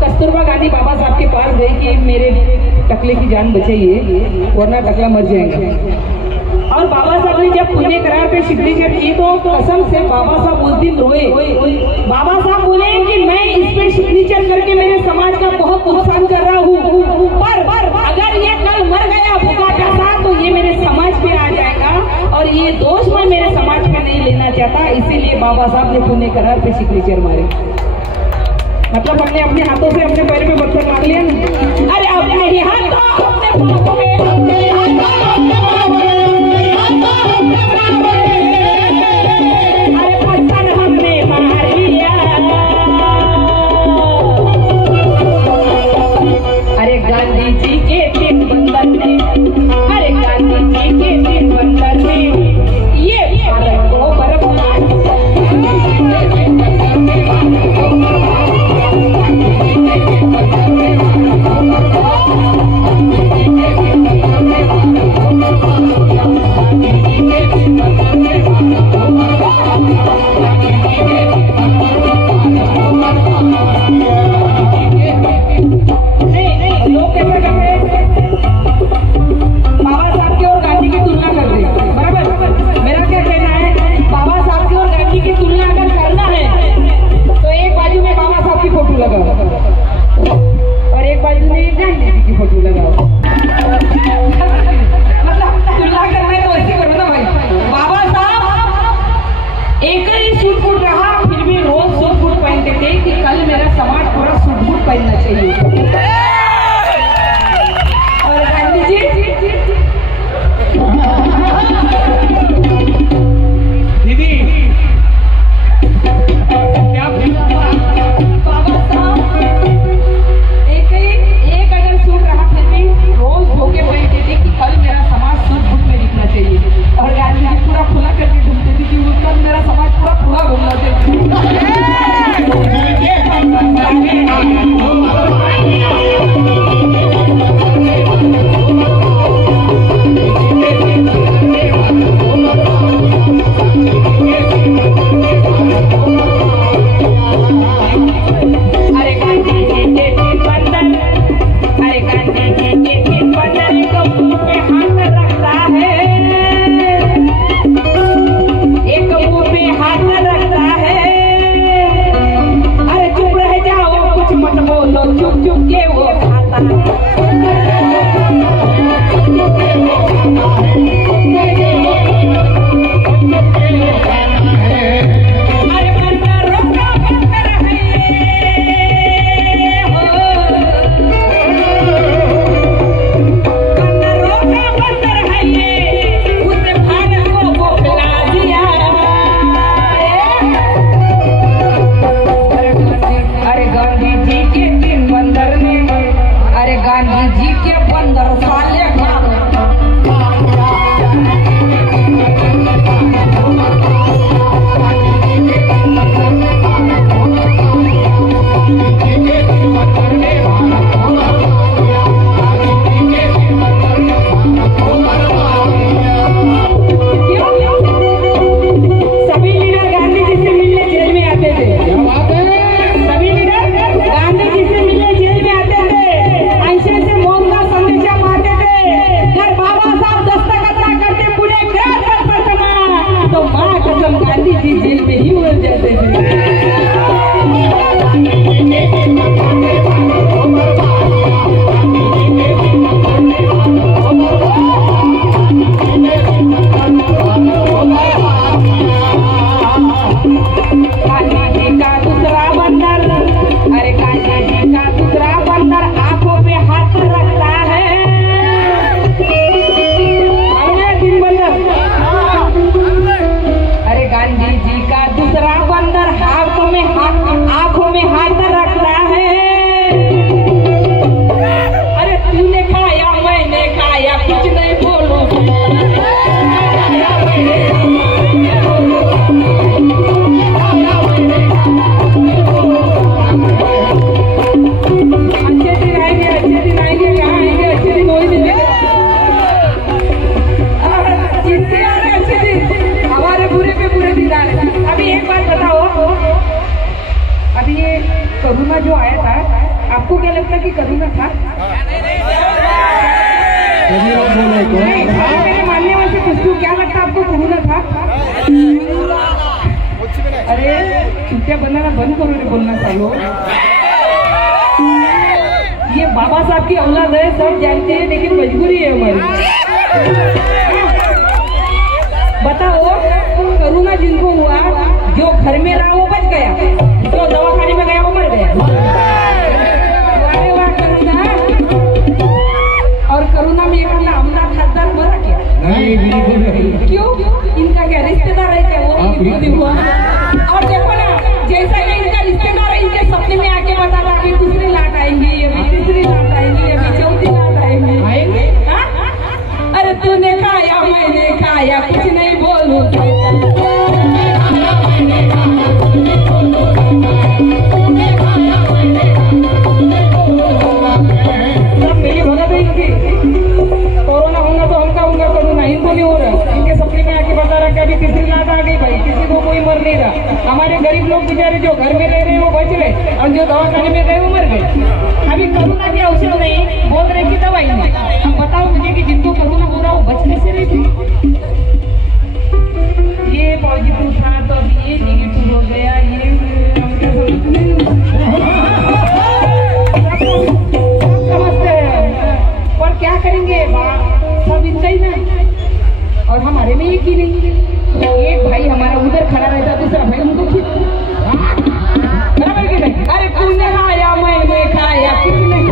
कस्तूरबा गांधी बाबा साहब के पास गई कि मेरे टकले की जान बचाइए वरना टकला मर जाएगा। और बाबा साहब ने जब पुण्य करार पे सिग्नेचर की तो कसम से बाबा साहब उस दिन रोए। बाबा साहब बोले कि मैं इस पे सिग्नेचर करके मेरे समाज का बहुत नुकसान कर रहा हूँ, पर अगर ये कल मर गया भूखा प्यासा तो ये मेरे समाज पे आ जाएगा और ये दोष मैं मेरे समाज पे नहीं लेना चाहता, इसीलिए बाबा साहब ने पुण्य करार पे सिग्नेचर मारे। मतलब हमने अपने हाथों से अपने पैर पे पत्थर मार लिया ना। अरे अपने ही हाथों अपने पाँव में अरे पत्थर हमने मार लिया। अरे गांधी जी के तीन बंधन में, अरे गांधी जी के तीन बंधन में ये भारत को बर्बाद गांधी जेल में ही उलझ जाते थे। करुणा जो आया था, आपको क्या लगता कि करुणा था? मेरे मानने वाले से पूछूं, क्या लगता आपको करुणा था? अरे चुटिया बनाना बंद करो रे, बोलना चालो। ये बाबा साहब की औलाद है, सब जानते हैं, लेकिन मजबूरी है हमारी। बताओ, करुणा जिनको हुआ, जो घर में रहा वो बच गया, जो दवाखाने में गया वो मर गया। वाह करुणा। और करुणा में एक हमला खासदार मरा क्या? क्यों? इनका क्या रिश्तेदार है क्या? वो हुआ। और देखो ना, जैसा कि इनका रिश्तेदार इनके सपने में आके बताता कि दूसरी लाट आएंगी, अभी तीसरी लाट आएंगी, अभी चौथी लाट आएंगी। अरे तूने खाया मैंने खाया, कुछ नहीं बोलूं। कोरोना होगा तो हमका होगा, कोरोना इनको नहीं हो रहा। इनके सपने में आके बता रहा कि अभी तीसरी लाट आ गई भाई, किसी को कोई मर नहीं रहा। हमारे गरीब लोग बेचारे जो घर में रह रहे हैं वो बच रहे, और जो दवाखाने में गए वो मर गए। अभी कोरोना के औषध नहीं, बोल रहे की दवाई नहीं। अब बताओ मुझे कि जिनको कोरोना हो रहा वो बचने से रही थी। ये पॉजिटिव था तो अभी ये निगेटिव हो गया, ये समझते हैं, पर क्या करेंगे, सब इनका ही ना, और हमारे में एक ही नहीं। एक भाई हमारा उधर खड़ा रहता, दूसरा भाई उनको बराबर के नहीं। अरे तूने खाया मैंने खाया, कुछ नहीं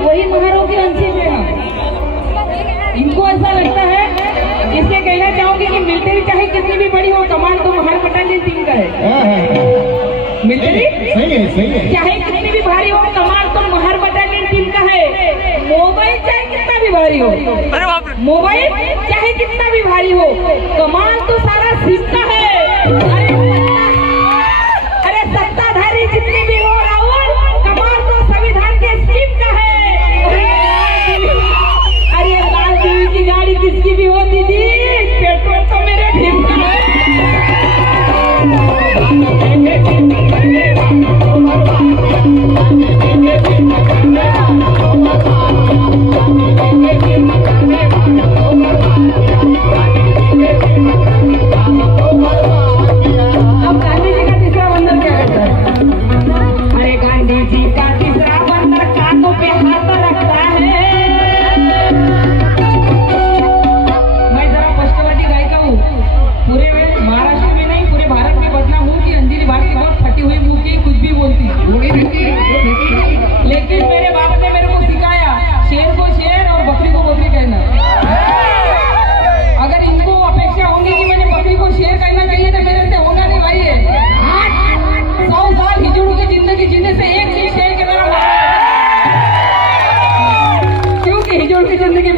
वही महारों के अंशी में हम। इनको ऐसा लगता है, इससे कहना चाहूंगी कि मिलिट्री चाहे कितनी भी बड़ी हो, कमांड तो महार बटालियन टीम का है। मिलिट्री चाहे कितनी भी भारी हो, कमांड तो महार बटालियन टीम का है। मोबाइल चाहे कितना भी भारी हो, मोबाइल चाहे कितना भी भारी हो, कमांड तो सारा सिम का है। अरे सत्ताधारी जितने भी हो, राहुल, कमांड तो संविधान के स्कीम का है। अरे लाल देवी की गाड़ी किसकी भी हो दीदी, पेट्रोल तो मेरे भीम का है।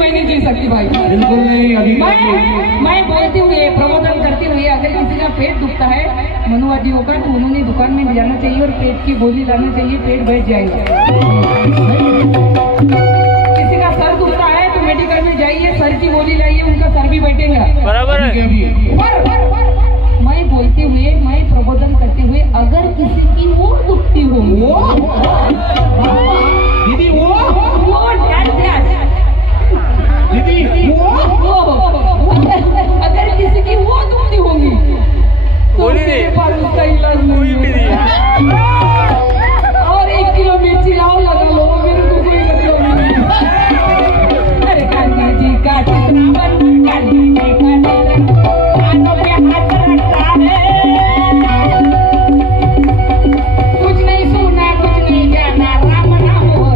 मैं नहीं जी सकती भाई, बिल्कुल नहीं। अभी मैं बोलती हुई प्रबोधन करती हुई अगर किसी का पेट दुखता है मनुवादी होगा तो उन्होंने दुकान में जाना चाहिए और पेट की गोली लाना चाहिए, पेट बैठ जाएगा। किसी का सर दुखता है तो मेडिकल में जाइए, सर की गोली लाइए, उनका सर भी बैठेगा। बराबर है। मैं बोलते हुए, मैं प्रबोधन करते हुए अगर किसी की वो दुखती हो दीदी वो दीदी वो अगर किसी की वो दुखती होगी तो मेरे पास उसका इलाज नहीं है। और 1 किलो मिर्ची लाओ लगा लो, मेरे को कोई मतलब नहीं। अरे कान्हा जी का चित्रावन कान्हा जी का कानों पे हाथ रखता है, कुछ नहीं सुना कुछ नहीं जाना, राम नाम हो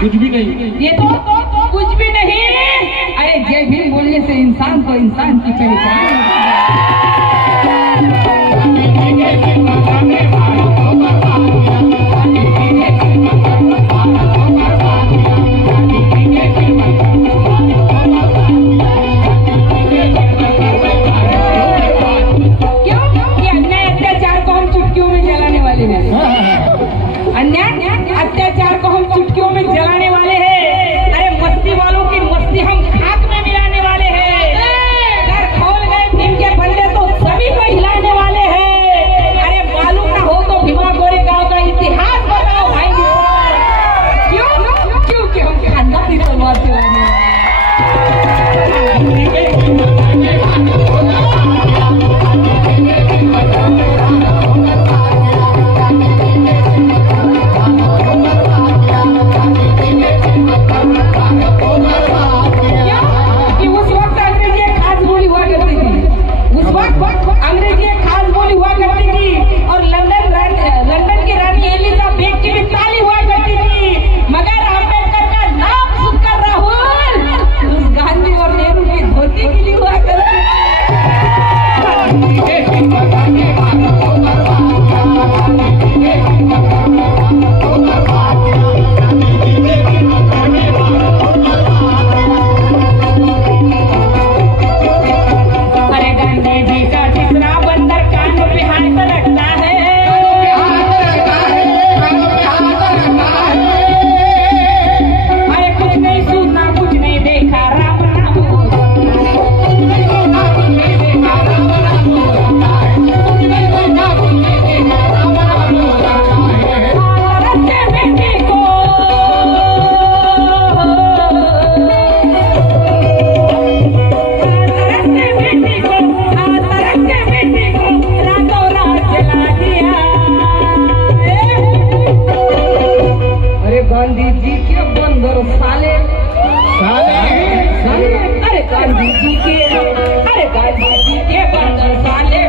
कुछ भी नहीं, ये तो कुछ भी नहीं। अरे जय भीम बोलने से इंसान को इंसान की पहचान। क्यों? ये अन्याय अत्याचार को हम चुटकियों में जलाने वाले हैं। अन्याय अत्याचार को हम चुटकियों में जलाने वाले हैं। अरे मस्ती वालों की मस्ती हम खाक में मिलाने वाले हैं। घर खोल गए भीम के गांधी जी के बंदर साले साले अरे गांधी जी के बंदर साले